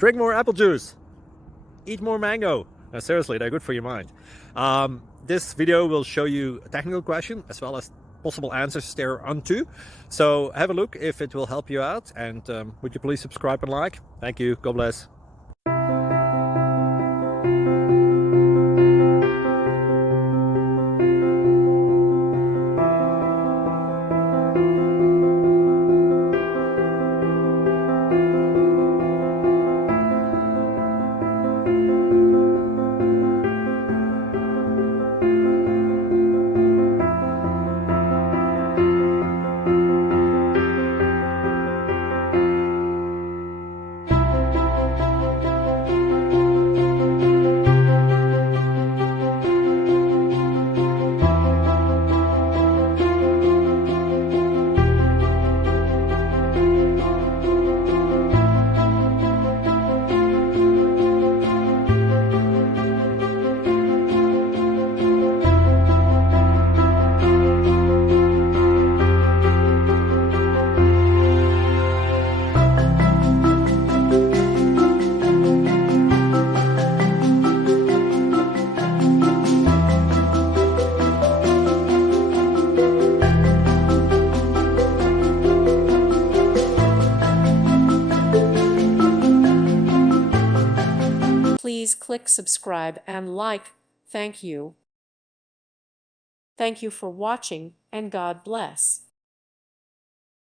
Drink more apple juice. Eat more mango. Seriously, they're good for your mind. This video will show you a technical question as well as possible answers thereunto. So have a look if it will help you out, and would you please subscribe and like? Thank you. God bless. Please click subscribe and like. Thank you. Thank you for watching, and God bless.